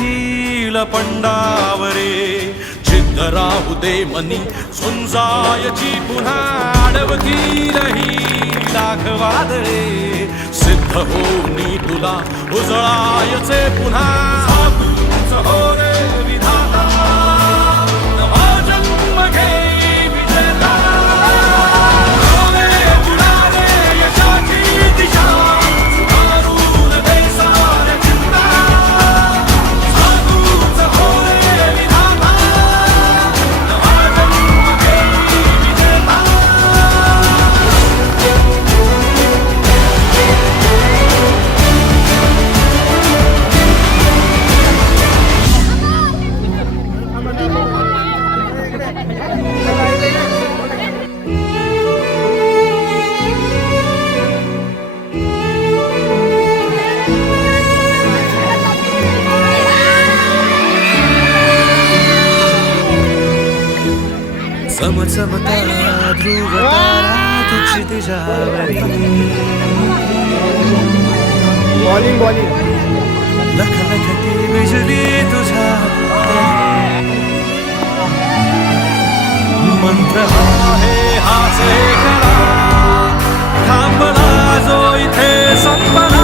hill पंडावरे जिद्द राहू दे मनी झुंजायची पुन्हा अडवतील ही लाख वादळे सिद्ध होनी तुला उजळायचे पुन्हा साधूच हो रे विधाता नवा जन्म घे विजेता डोळे बुडाले यशाची दिशा सुधारून दे साऱ्या चिंता साधूच हो रे विधाता नवा जन्म घे विजेता चमचमता ध्रुव तारा तुझी तुझ्यावरी लख लखती बिजली तुझ्या मंत्र आहे हाच करा थांबला जो इथे संपला